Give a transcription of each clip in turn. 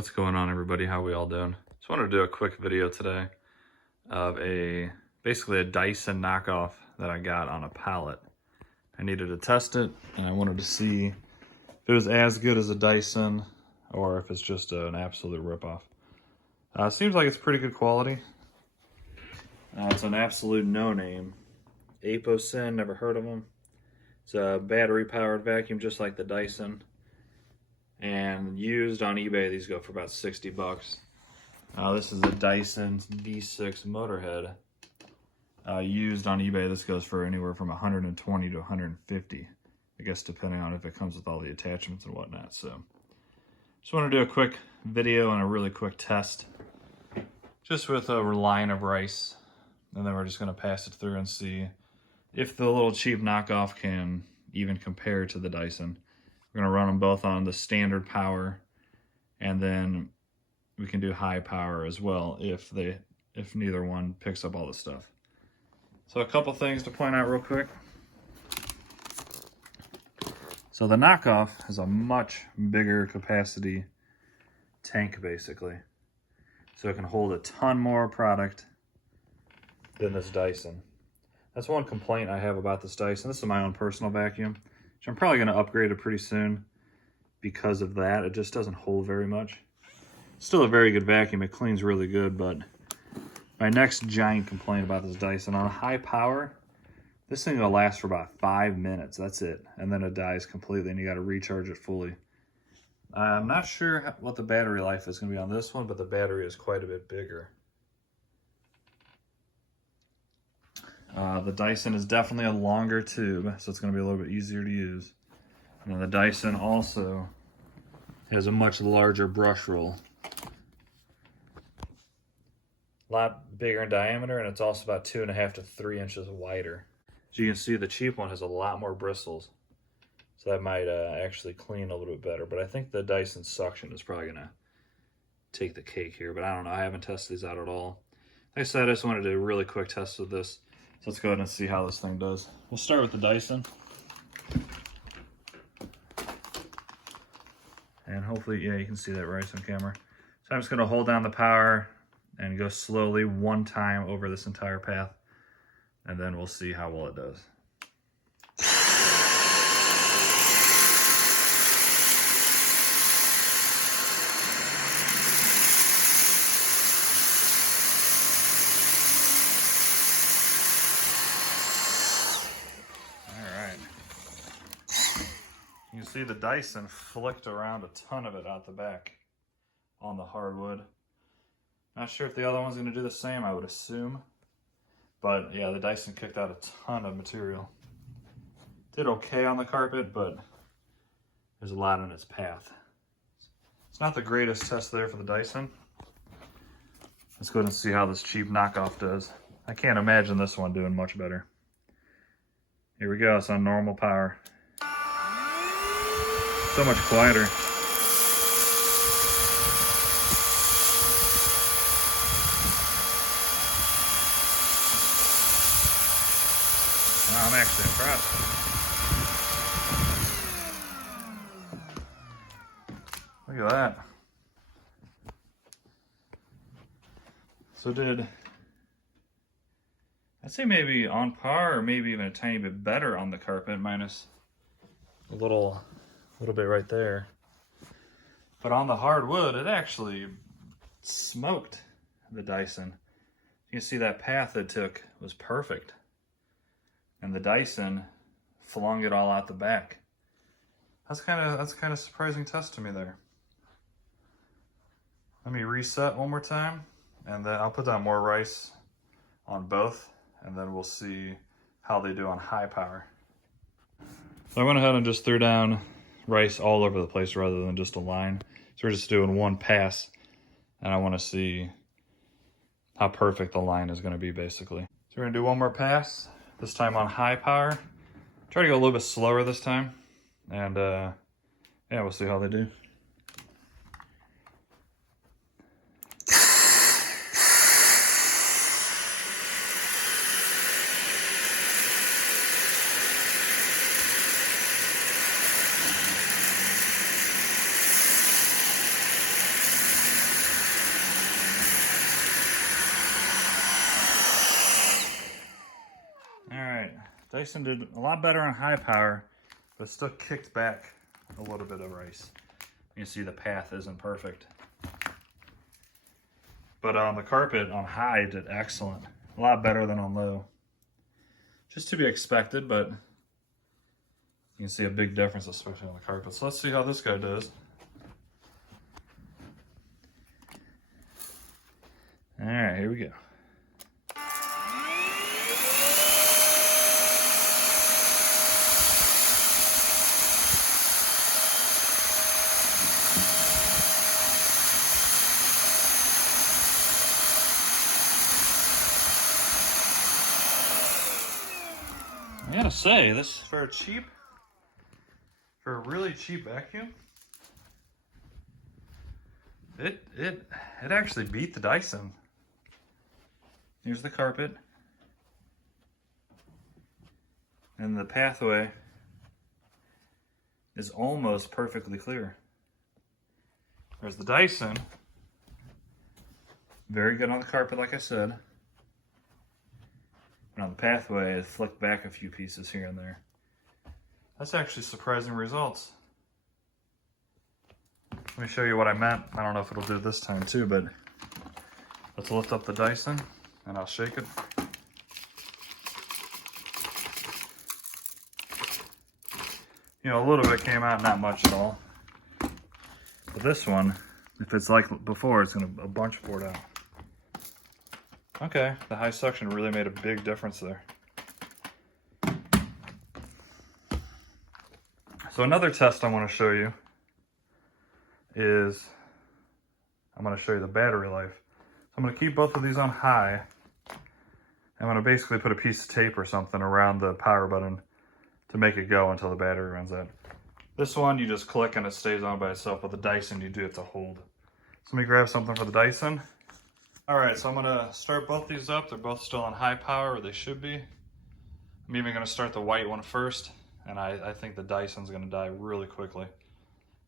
What's going on, everybody? How we all doing? Just wanted to do a quick video today of basically a Dyson knockoff that I got on a pallet. I needed to test it, and I wanted to see if it was as good as a Dyson or if it's just an absolute ripoff. Seems like it's pretty good quality. It's an absolute no-name. APOSEN, never heard of them. It's a battery-powered vacuum just like the Dyson. And used on eBay, these go for about 60 bucks. This is a Dyson V6 Motorhead. Used on eBay, this goes for anywhere from 120 to 150. I guess depending on if it comes with all the attachments and whatnot. So, just want to do a quick video and a really quick test. Just with a line of rice. And then we're just going to pass it through and see if the little cheap knockoff can even compare to the Dyson. We're going to run them both on the standard power, and then we can do high power as well if neither one picks up all the stuff. So a couple things to point out real quick. So the knockoff has a much bigger capacity tank basically. So it can hold a ton more product than this Dyson. That's one complaint I have about this Dyson. This is my own personal vacuum, which I'm probably going to upgrade it pretty soon because of that. It just doesn't hold very much. Still a very good vacuum. It cleans really good, but my next giant complaint about this Dyson, on high power, this thing will last for about 5 minutes. That's it. And then it dies completely and you got to recharge it fully. I'm not sure what the battery life is going to be on this one, but the battery is quite a bit bigger. The Dyson is definitely a longer tube, so it's going to be a little bit easier to use. And then the Dyson also has a much larger brush roll. A lot bigger in diameter, and it's also about 2.5 to 3 inches wider. As you can see, the cheap one has a lot more bristles, so that might actually clean a little bit better. But I think the Dyson suction is probably going to take the cake here, but I don't know. I haven't tested these out at all. Like I said, I just wanted to do a really quick test with this. So let's go ahead and see how this thing does. We'll start with the Dyson. And hopefully, yeah, you can see that rice on camera. So I'm just gonna hold down the power and go slowly one time over this entire path. And then we'll see how well it does. You can see the Dyson flicked around a ton of it out the back on the hardwood. Not sure if the other one's going to do the same, I would assume. But yeah, the Dyson kicked out a ton of material. Did okay on the carpet, but there's a lot in its path. It's not the greatest test there for the Dyson. Let's go ahead and see how this cheap knockoff does. I can't imagine this one doing much better. Here we go, it's on normal power. So much quieter. Wow, I'm actually impressed. Look at that. So I'd say maybe on par or maybe even a tiny bit better on the carpet, minus a little bit right there. But on the hardwood, it actually smoked the Dyson. You can see that path it took was perfect. And the Dyson flung it all out the back. That's kind of surprising test to me there. Let me reset one more time, and then I'll put down more rice on both, and then we'll see how they do on high power. So I went ahead and just threw down rice all over the place rather than just a line. So we're just doing one pass, and I want to see how perfect the line is going to be basically. So we're going to do one more pass, this time on high power. Try to go a little bit slower this time, and yeah, we'll see how they do. Dyson did a lot better on high power, but still kicked back a little bit of rice. You can see the path isn't perfect. But on the carpet on high did excellent. A lot better than on low. Just to be expected, but you can see a big difference, especially on the carpet. So let's see how this guy does. All right, here we go. I gotta say, this for a really cheap vacuum, it actually beat the Dyson. Here's the carpet, and the pathway is almost perfectly clear. Whereas the Dyson, very good on the carpet, like I said. And on the pathway, it flicked back a few pieces here and there. That's actually surprising results. Let me show you what I meant. I don't know if it'll do it this time too, but let's lift up the Dyson and I'll shake it. You know, a little bit came out, not much at all. But this one, if it's like before, it's gonna a bunch poured out. Okay, the high suction really made a big difference there. So another test I want to show you is, I'm going to show you the battery life. So I'm going to keep both of these on high. I'm going to basically put a piece of tape or something around the power button to make it go until the battery runs out. This one you just click and it stays on by itself, but the Dyson you do have to hold. So let me grab something for the Dyson. Alright, so I'm going to start both these up. They're both still on high power, or they should be. I'm even going to start the white one first, and I think the Dyson's going to die really quickly.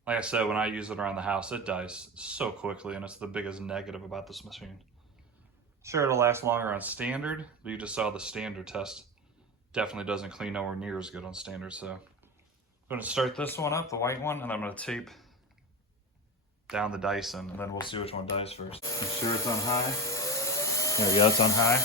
Like I said, when I use it around the house, it dies so quickly, and it's the biggest negative about this machine. Sure, it'll last longer on standard, but you just saw the standard test. Definitely doesn't clean nowhere near as good on standard, so. I'm going to start this one up, the white one, and I'm going to tape down the Dyson, and then we'll see which one dies first. Make sure it's on high. There we go, it's on high.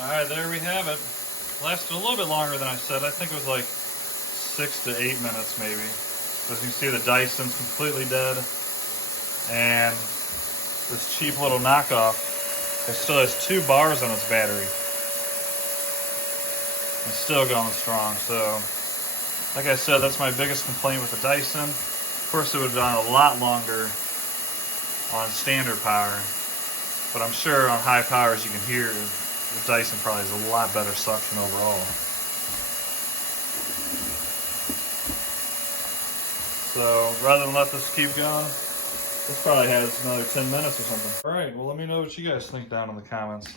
All right, there we have it. Lasted a little bit longer than I said. I think it was like 6 to 8 minutes maybe. As you can see, the Dyson's completely dead. And this cheap little knockoff, it still has 2 bars on its battery. It's still going strong. So, like I said, that's my biggest complaint with the Dyson. Of course, it would have gone a lot longer on standard power. But I'm sure on high power, as you can hear, the Dyson probably has a lot better suction overall. So rather than let this keep going, this probably has another 10 minutes or something. All right, well, let me know what you guys think down in the comments.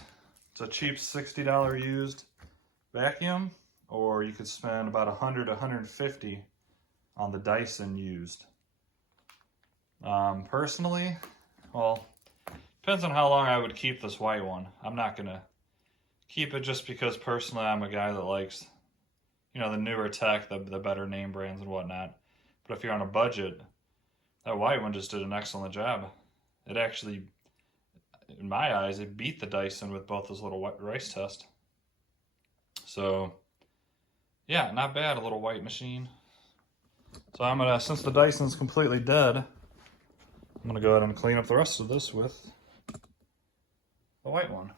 It's a cheap $60 used vacuum, or you could spend about $100 to $150 on the Dyson used. Personally, well, depends on how long I would keep this white one. I'm not gonna keep it just because personally I'm a guy that likes, you know, the newer tech, the better name brands and whatnot. But if you're on a budget, that white one just did an excellent job. It actually, in my eyes, it beat the Dyson with both those little rice tests. So, yeah, not bad, a little white machine. So I'm gonna, since the Dyson's completely dead, I'm gonna go ahead and clean up the rest of this with the white one.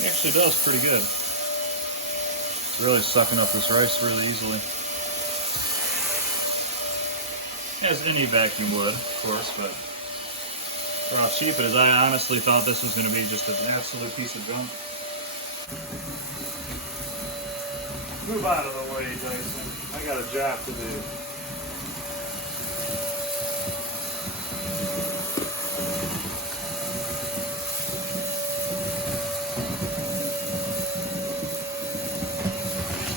It actually does pretty good. It's really sucking up this rice really easily. As any vacuum would, of course, but for how cheap it is, I honestly thought this was going to be just an absolute piece of junk. Move out of the way, Dyson. I got a job to do.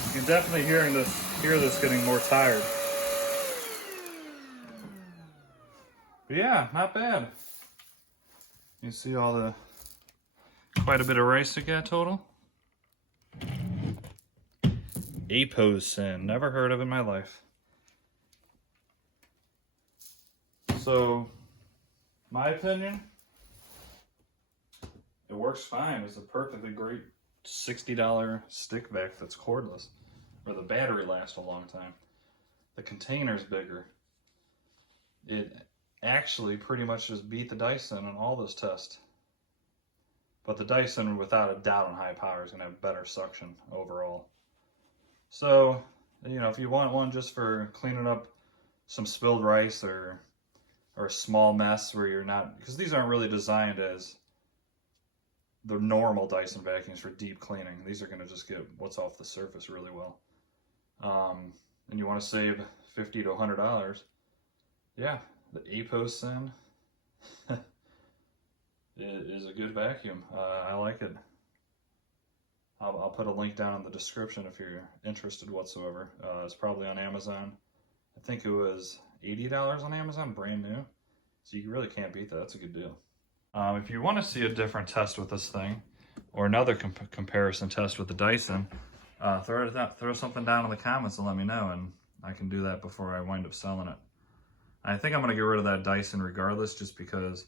You can definitely hear this getting more tired. But yeah, not bad. You see quite a bit of rice it got total. APOSEN, never heard of it in my life. So, my opinion, it works fine. It's a perfectly great $60 stick vac that's cordless, or the battery lasts a long time. The container's bigger. It actually pretty much just beat the Dyson on all those tests. But the Dyson, without a doubt on high power, is going to have better suction overall. So, you know, if you want one just for cleaning up some spilled rice or a small mess where you're not, because these aren't really designed as the normal Dyson vacuums for deep cleaning. These are going to just get what's off the surface really well. And you want to save $50 to $100, yeah, the APOSEN is a good vacuum. I like it. I'll put a link down in the description if you're interested whatsoever. It's probably on Amazon. I think it was $80 on Amazon, brand new. So you really can't beat that. That's a good deal. If you want to see a different test with this thing, or another comparison test with the Dyson, throw something down in the comments and let me know, and I can do that before I wind up selling it. I think I'm going to get rid of that Dyson regardless, just because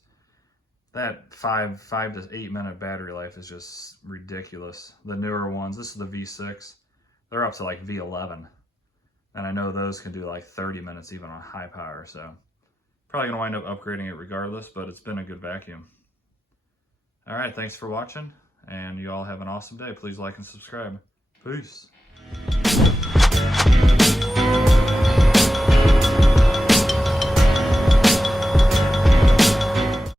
that 5 to 8 minute battery life is just ridiculous. The newer ones, this is the V6, they're up to like V11. And I know those can do like 30 minutes even on high power, so probably gonna wind up upgrading it regardless, but it's been a good vacuum. All right, thanks for watching, and you all have an awesome day. Please like and subscribe. Peace.